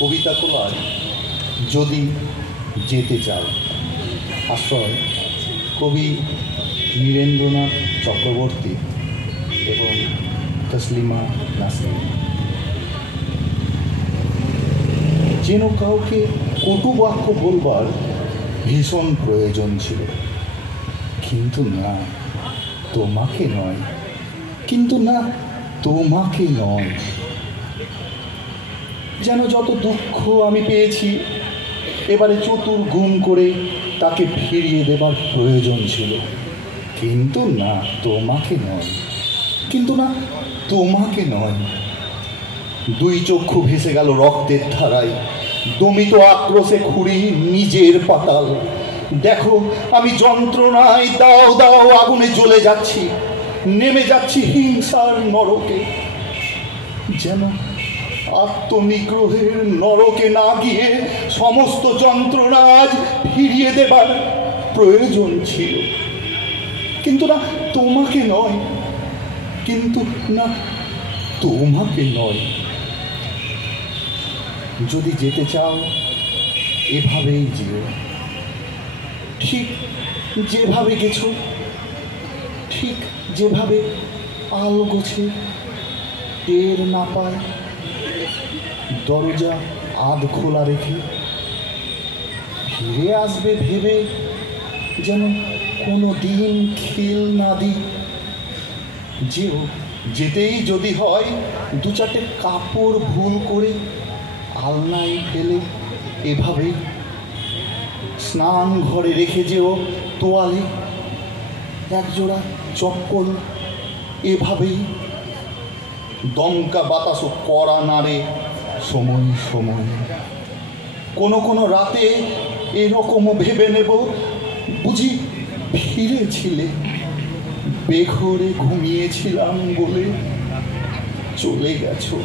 কবিতা কোলার যদি যেতে চাও। আশ্রয় কবি নীরেন্দ্রনাথ চক্রবর্তী এবং তসলিমা নাসরিন। যেন কাউকে কটু বাক্য বলবার ভীষণ প্রয়োজন ছিল, কিন্তু না তোমাকে নয়, কিন্তু না তোমাকে নয়। যেন যত দুঃখ আমি পেয়েছি এবারে চতুর গুম করে তাকে ফিরিয়ে দেবার প্রয়োজন ছিল, কিন্তু না তোমাকে নয়, কিন্তু না তোমাকে নয়। দুই চক্ষু ভেসে গেল রক্তের ধারায়, দমিত আক্রোশে খুঁড়ি নিজের পাতাল। দেখো আমি যন্ত্রণায় দাও দাও আগুনে জ্বলে যাচ্ছি, নেমে যাচ্ছি হিংসার নরকে। যেন আত্মনিগ্রহের নরকে না গিয়ে সমস্ত যন্ত্রণা আজ ফিরিয়ে দেবার প্রয়োজন ছিল, কিন্তু না তোমাকে নয়, কিন্তু না তোমাকে নয়। যদি যেতে চাও এভাবেই যেও, ঠিক যেভাবে গেছো, ঠিক যেভাবে আলগোছে টের না পায়, দরজা আধ খোলা রেখে ফিরে আসবে ভেবে যেন কোনো দিন খেল না দিই। যেও, যেতেই যদি হয় দু চারটে কাপড় ভুল করে আলনায় ফেলে এভাবেই। স্নান ঘরে রেখে যেও তোয়ালে একজোড়া চপ্পল এভাবেই। দমকা বাতাসও কড়া নাড়ে সময় সময়। কোনো কোনো রাতে এরকমও ভেবে নেব বুঝি ফিরেছিলে, বেঘরে ঘুমিয়েছিলাম বলে চলে গেছো।